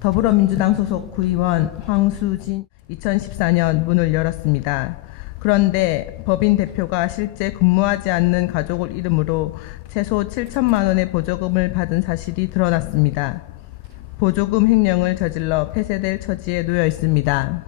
더불어민주당 소속 구의원 황수진 2014년 문을 열었습니다. 그런데 법인 대표가 실제 근무하지 않는 가족을 이름으로 최소 7천만 원의 보조금을 받은 사실이 드러났습니다. 보조금 횡령을 저질러 폐쇄될 처지에 놓여 있습니다.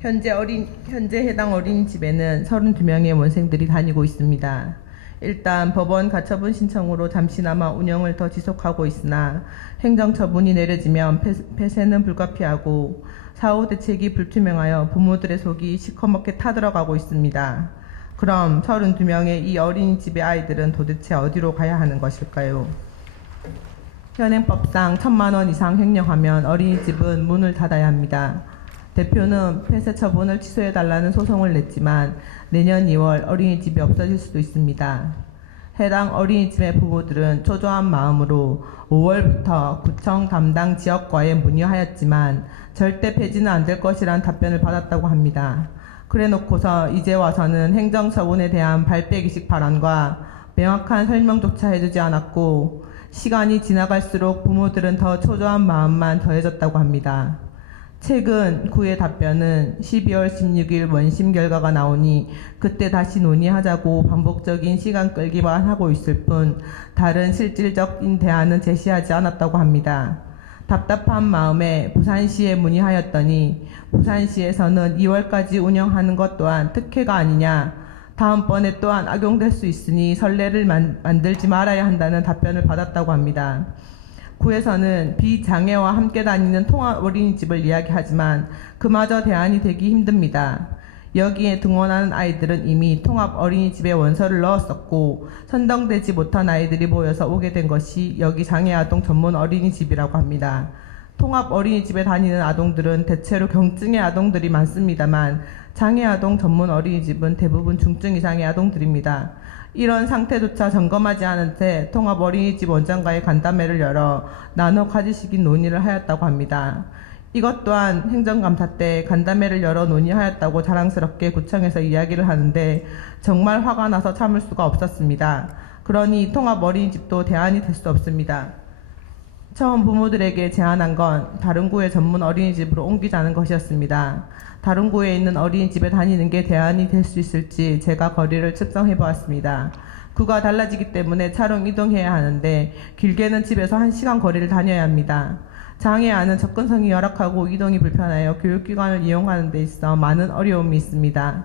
현재 해당 어린이집에는 32명의 원생들이 다니고 있습니다. 일단 법원 가처분 신청으로 잠시나마 운영을 더 지속하고 있으나 행정처분이 내려지면 폐쇄는 불가피하고 사후 대책이 불투명하여 부모들의 속이 시커멓게 타들어가고 있습니다. 그럼 32명의 이 어린이집의 아이들은 도대체 어디로 가야 하는 것일까요? 현행법상 1,000만 원 이상 횡령하면 어린이집은 문을 닫아야 합니다. 대표는 폐쇄 처분을 취소해달라는 소송을 냈지만 내년 2월 어린이집이 없어질 수도 있습니다. 해당 어린이집의 부모들은 초조한 마음으로 5월부터 구청 담당 지역과에 문의하였지만 절대 폐지는 안 될 것이란 답변을 받았다고 합니다. 그래놓고서 이제 와서는 행정처분에 대한 발빼기식 발언과 명확한 설명조차 해주지 않았고 시간이 지나갈수록 부모들은 더 초조한 마음만 더해졌다고 합니다. 최근 구의 답변은 12월 16일 원심 결과가 나오니 그때 다시 논의하자고 반복적인 시간 끌기만 하고 있을 뿐 다른 실질적인 대안은 제시하지 않았다고 합니다. 답답한 마음에 부산시에 문의하였더니 부산시에서는 2월까지 운영하는 것 또한 특혜가 아니냐, 다음번에 또한 악용될 수 있으니 선례를 만들지 말아야 한다는 답변을 받았다고 합니다. 구에서는 비장애와 함께 다니는 통합 어린이집을 이야기하지만 그마저 대안이 되기 힘듭니다. 여기에 등원하는 아이들은 이미 통합 어린이집에 원서를 넣었었고 선정되지 못한 아이들이 모여서 오게 된 것이 여기 장애아동 전문 어린이집이라고 합니다. 통합 어린이집에 다니는 아동들은 대체로 경증의 아동들이 많습니다만 장애아동 전문 어린이집은 대부분 중증 이상의 아동들입니다. 이런 상태조차 점검하지 않은 채 통합 어린이집 원장과의 간담회를 열어 나눠 가지시기 논의를 하였다고 합니다. 이것 또한 행정감사 때 간담회를 열어 논의하였다고 자랑스럽게 구청에서 이야기를 하는데 정말 화가 나서 참을 수가 없었습니다. 그러니 통합 어린이집도 대안이 될 수 없습니다. 처음 부모들에게 제안한 건 다른 구의 전문 어린이집으로 옮기자는 것이었습니다. 다른 구에 있는 어린이집에 다니는 게 대안이 될 수 있을지 제가 거리를 측정해 보았습니다. 구가 달라지기 때문에 차로 이동해야 하는데 길게는 집에서 1시간 거리를 다녀야 합니다. 장애아는 접근성이 열악하고 이동이 불편하여 교육기관을 이용하는 데 있어 많은 어려움이 있습니다.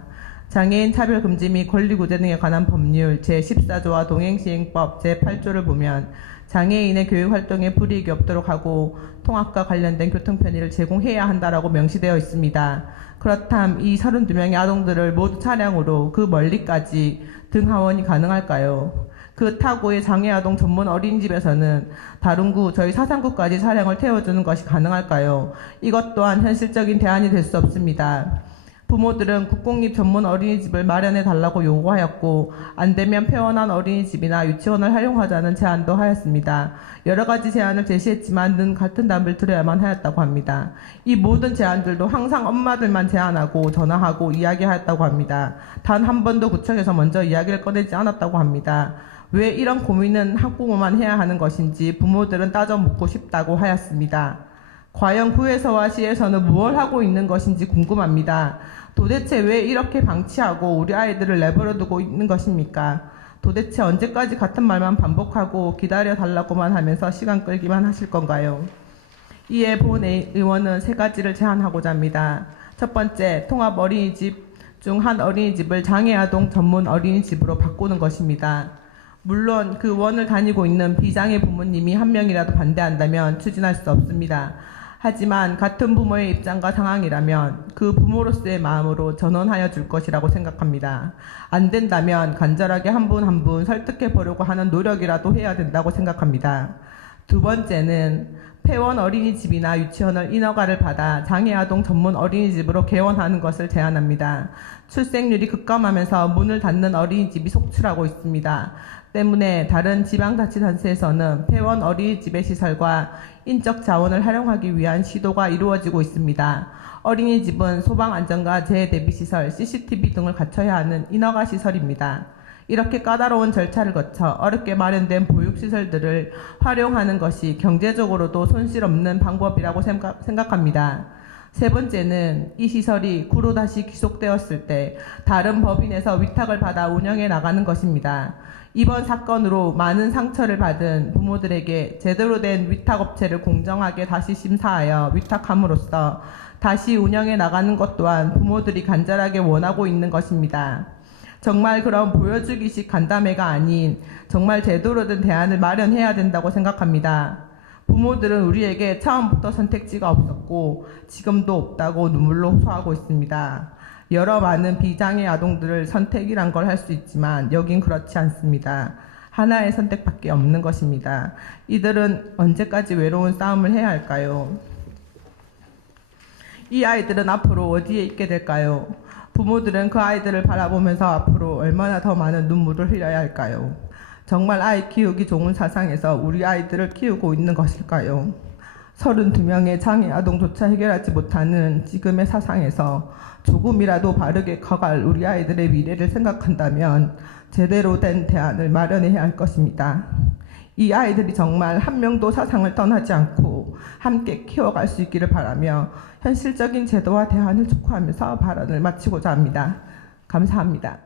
장애인 차별금지 및 권리구제 등에 관한 법률 제14조와 동행시행법 제8조를 보면 장애인의 교육활동에 불이익이 없도록 하고 통합과 관련된 교통편의를 제공해야 한다라고 명시되어 있습니다. 그렇다면 이 32명의 아동들을 모두 차량으로 그 멀리까지 등하원이 가능할까요? 그 타구의 장애아동 전문 어린이집에서는 다른 구, 저희 사상구까지 차량을 태워주는 것이 가능할까요? 이것 또한 현실적인 대안이 될 수 없습니다. 부모들은 국공립 전문 어린이집을 마련해 달라고 요구하였고 안되면 폐원한 어린이집이나 유치원을 활용하자는 제안도 하였습니다. 여러 가지 제안을 제시했지만 늘 같은 답을 들어야만 하였다고 합니다. 이 모든 제안들도 항상 엄마들만 제안하고 전화하고 이야기하였다고 합니다. 단 한 번도 구청에서 먼저 이야기를 꺼내지 않았다고 합니다. 왜 이런 고민은 학부모만 해야 하는 것인지 부모들은 따져 묻고 싶다고 하였습니다. 과연 구에서와 시에서는 무엇을 하고 있는 것인지 궁금합니다. 도대체 왜 이렇게 방치하고 우리 아이들을 내버려두고 있는 것입니까? 도대체 언제까지 같은 말만 반복하고 기다려달라고만 하면서 시간 끌기만 하실 건가요? 이에 본 의원은 3가지를 제안하고자 합니다. 첫 번째, 통합 어린이집 중 한 어린이집을 장애아동 전문 어린이집으로 바꾸는 것입니다. 물론 그 원을 다니고 있는 비장애 부모님이 한 명이라도 반대한다면 추진할 수 없습니다. 하지만 같은 부모의 입장과 상황이라면 그 부모로서의 마음으로 전원하여 줄 것이라고 생각합니다. 안 된다면 간절하게 한 분 한 분 설득해 보려고 하는 노력이라도 해야 된다고 생각합니다. 두 번째는 폐원 어린이집이나 유치원을 인허가를 받아 장애아동 전문 어린이집으로 개원하는 것을 제안합니다. 출생률이 급감하면서 문을 닫는 어린이집이 속출하고 있습니다. 때문에 다른 지방자치단체에서는 폐원 어린이집의 시설과 인적 자원을 활용하기 위한 시도가 이루어지고 있습니다. 어린이집은 소방안전과 재해대비시설, CCTV 등을 갖춰야 하는 인허가 시설입니다. 이렇게 까다로운 절차를 거쳐 어렵게 마련된 보육시설들을 활용하는 것이 경제적으로도 손실 없는 방법이라고 생각합니다. 세 번째는 이 시설이 구로 다시 귀속되었을 때 다른 법인에서 위탁을 받아 운영해 나가는 것입니다. 이번 사건으로 많은 상처를 받은 부모들에게 제대로 된 위탁업체를 공정하게 다시 심사하여 위탁함으로써 다시 운영해 나가는 것 또한 부모들이 간절하게 원하고 있는 것입니다. 정말 그런 보여주기식 간담회가 아닌 정말 제대로 된 대안을 마련해야 된다고 생각합니다. 부모들은 우리에게 처음부터 선택지가 없었고 지금도 없다고 눈물로 호소하고 있습니다. 여러 많은 비장애 아동들을 선택이란 걸 할 수 있지만 여긴 그렇지 않습니다. 하나의 선택밖에 없는 것입니다. 이들은 언제까지 외로운 싸움을 해야 할까요? 이 아이들은 앞으로 어디에 있게 될까요? 부모들은 그 아이들을 바라보면서 앞으로 얼마나 더 많은 눈물을 흘려야 할까요? 정말 아이 키우기 좋은 사상에서 우리 아이들을 키우고 있는 것일까요? 32명의 장애 아동조차 해결하지 못하는 지금의 사상에서 조금이라도 바르게 커갈 우리 아이들의 미래를 생각한다면 제대로 된 대안을 마련해야 할 것입니다. 이 아이들이 정말 한 명도 사상을 떠나지 않고 함께 키워갈 수 있기를 바라며 현실적인 제도와 대안을 촉구하면서 발언을 마치고자 합니다. 감사합니다.